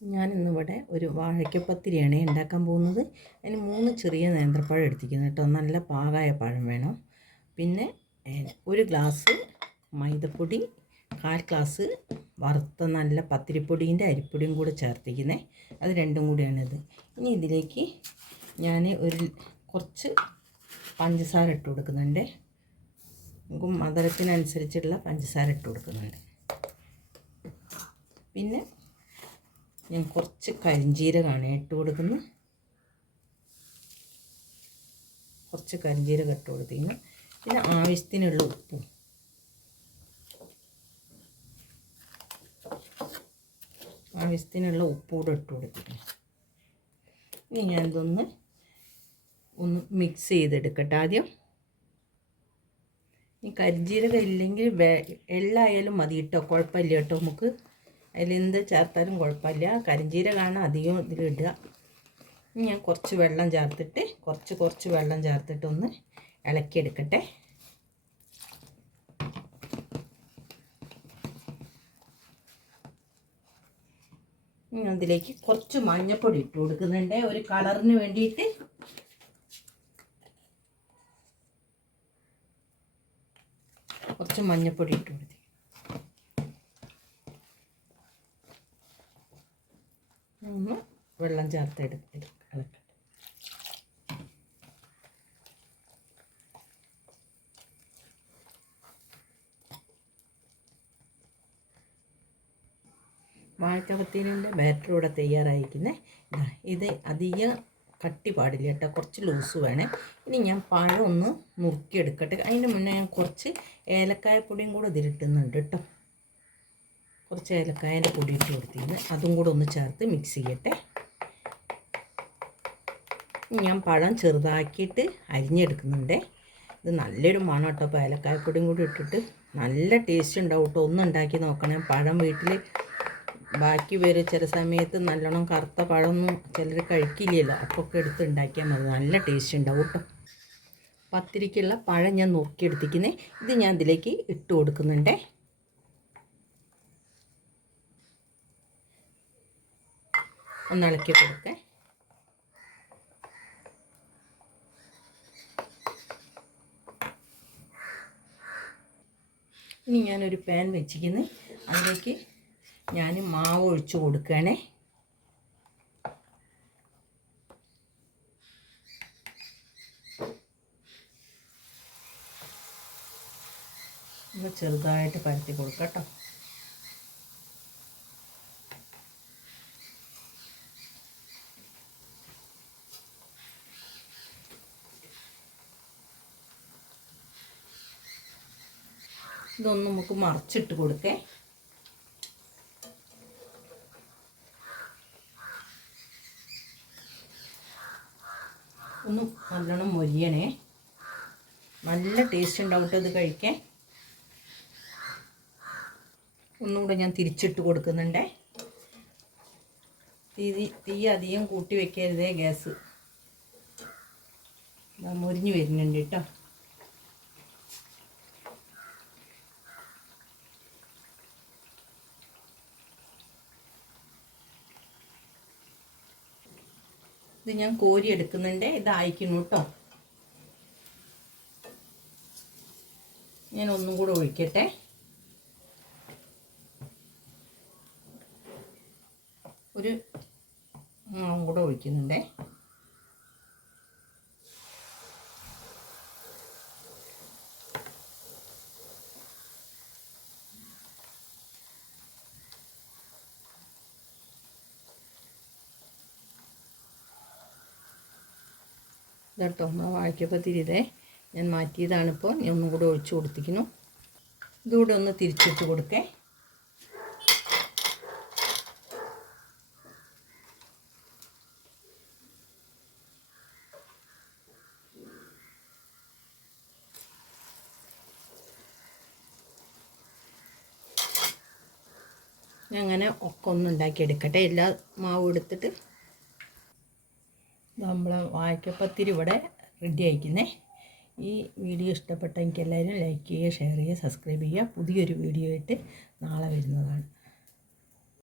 ഞാനിന്നിവിടെ ഒരു വാഴയ്ക്കപ്പത്തിരിയാണ് ഉണ്ടാക്കാൻ പോകുന്നത്. അതിന് മൂന്ന് ചെറിയ നേന്ത്രപ്പഴം എടുത്തിരിക്കുന്നത് കേട്ടോ. നല്ല പാകായ പഴം വേണം. പിന്നെ ഒരു ഗ്ലാസ് മൈദപ്പൊടി കാൽ ഗ്ലാസ് വറുത്ത നല്ല പത്തിരിപ്പൊടീന്റെ അരിപ്പൊടിയും കൂടെ ചേർത്തിരിക്കുന്നത് അത് രണ്ടും കൂടിയാണിത്. ഇനി ഇതിലേക്ക് ഞാൻ ഒരു കുറച്ച് പഞ്ചസാര ഇട്ട് കൊടുക്കുന്നുണ്ട്. നമുക്ക് മധുരത്തിനനുസരിച്ചുള്ള പഞ്ചസാര ഇട്ട് കൊടുക്കുന്നുണ്ട്. പിന്നെ ഞാൻ കുറച്ച് കരിഞ്ജീരകമാണ് ഇട്ട് കൊടുക്കുന്നത്. കുറച്ച് കരിഞ്ജീരകം ഇട്ട് കൊടുത്തിരുന്നു പിന്നെ ആവശ്യത്തിനുള്ള ഉപ്പും. ആവശ്യത്തിനുള്ള ഉപ്പ് കൂടെ ഇട്ട് കൊടുത്തിരുന്നു ഇനി ഞാനിതൊന്ന് ഒന്ന് മിക്സ് ചെയ്തെടുക്കട്ടെ ആദ്യം. ഈ കരിഞ്ജീരകം ഇല്ലെങ്കിൽ എള്ളായാലും മതി കേട്ടോ. കുഴപ്പമില്ല കേട്ടോ നമുക്ക്. അതിലെന്ത് ചേർത്താലും കുഴപ്പമില്ല. കരിഞ്ചീരകമാണ് അധികം ഇതിലിടുക ഞാൻ കുറച്ച് വെള്ളം ചേർത്തിട്ട് കുറച്ച് കുറച്ച് വെള്ളം ചേർത്തിട്ട് ഒന്ന് ഇളക്കിയെടുക്കട്ടെ. അതിലേക്ക് കുറച്ച് മഞ്ഞൾപ്പൊടി ഇട്ട് കൊടുക്കുന്നുണ്ട്. ഒരു കളറിന് വേണ്ടിയിട്ട്. കുറച്ച് മഞ്ഞൾപ്പൊടി ഇട്ട് കൊടുത്തി ഒന്ന് വെള്ളം ചേർത്ത് എടുത്ത് ഇളക്കട്ടെ വാഴക്കപ്പത്തീനിന്റെ ബാറ്റർ ഇവിടെ തയ്യാറായിരിക്കുന്നത് ഇതാ ഇത് അധികം കട്ടി പാടില്ല കേട്ടോ കുറച്ച് ലൂസ് വേണേ. ഇനി ഞാൻ പഴം ഒന്ന് നുറുക്കിയെടുക്കട്ടെ. അതിന് മുന്നേ ഞാൻ കുറച്ച് ഏലക്കായപ്പൊടിയും കൂടെ ഇതിലിട്ടുന്നുണ്ട് കേട്ടോ. കുറച്ച് ഏലക്കായന്റെ പൊടി ഇട്ട് കൊടുത്തിരുന്നു. അതും കൂടെ ഒന്ന് ചേർത്ത് മിക്സ് ചെയ്യട്ടെ. ഞാൻ പഴം ചെറുതാക്കിയിട്ട് അരിഞ്ഞെടുക്കുന്നുണ്ട്. ഇത് നല്ലൊരു മണം കേട്ടോ. അപ്പോൾ ഏലക്കായപ്പൊടിയും കൂടി ഇട്ടിട്ട് നല്ല ടേസ്റ്റ് ഉണ്ടാവും കേട്ടോ. ഒന്ന് ഉണ്ടാക്കി നോക്കണേ. പഴം വീട്ടിൽ ബാക്കി വരും ചില സമയത്ത് നല്ലോണം കറുത്ത പഴമൊന്നും ചിലർ കഴിക്കില്ലല്ലോ. അപ്പോൾ ഒക്കെ എടുത്ത് ഉണ്ടാക്കിയാൽ മതി. നല്ല ടേസ്റ്റ് ഉണ്ടാവും കേട്ടോ. പത്തിരിക്കുള്ള പഴം ഞാൻ നുറുക്കിയെടുത്തിരിക്കുന്നത് ഇത് ഞാൻ ഇതിലേക്ക് ഇട്ട് കൊടുക്കുന്നുണ്ടേ. ഒന്ന് ഇളക്കി കൊടുക്കേ. ഇനി ഞാനൊരു പാൻ വെച്ചിരിക്കുന്നു. അതിലേക്ക് ഞാൻ മാവ് ഒഴിച്ചു കൊടുക്കുകയാണേ. ചെറുതായിട്ട് പരത്തി കൊടുക്കാം കേട്ടോ. ഇതൊന്ന് നമുക്ക് മറിച്ചിട്ട് കൊടുക്കേ. ഒന്ന് നല്ലോണം മൊരിയണേ. നല്ല ടേസ്റ്റ് ഉണ്ടാവും കേട്ടോ ഇത് കഴിക്കാൻ. ഒന്നുകൂടെ ഞാൻ തിരിച്ചിട്ട് കൊടുക്കുന്നുണ്ടേ. തീ തീ അധികം കൂട്ടി വെക്കരുതേ ഗ്യാസ്. മൊരിഞ്ഞ് വരുന്നുണ്ട് കേട്ടോ. ഇത് ഞാൻ കോരി എടുക്കുന്നുണ്ട്. ഇത് അയക്കുന്നു കേട്ടോ ഞാൻ ഒന്നും കൂടെ ഒഴിക്കട്ടെ. ഒരു കൂടെ ഒഴിക്കുന്നുണ്ടേ. ഇതാട്ടോ നമ്മളെ വാഴയ്ക്കപ്പത്തിരി തിരിതേ. ഞാൻ മാറ്റിയതാണിപ്പോൾ ഞാൻ ഒന്നും കൂടെ ഒഴിച്ചു കൊടുത്തിരിക്കുന്നു. ഇതുകൂടെ ഒന്ന് തിരിച്ചിട്ട് കൊടുക്കേ. അങ്ങനെ ഒക്കെ ഒന്ന് ഉണ്ടാക്കിയെടുക്കട്ടെ. എല്ലാ മാവും എടുത്തിട്ട് നമ്മളെ വായിക്കപ്പത്തിരി ഇവിടെ റെഡി ആയിക്കുന്നേ. ഈ വീഡിയോ ഇഷ്ടപ്പെട്ടെങ്കിൽ എല്ലാവരും ലൈക്ക് ചെയ്യുക ഷെയർ ചെയ്യുക സബ്സ്ക്രൈബ് ചെയ്യുക. പുതിയൊരു വീഡിയോ ആയിട്ട് നാളെ വരുന്നതാണ്.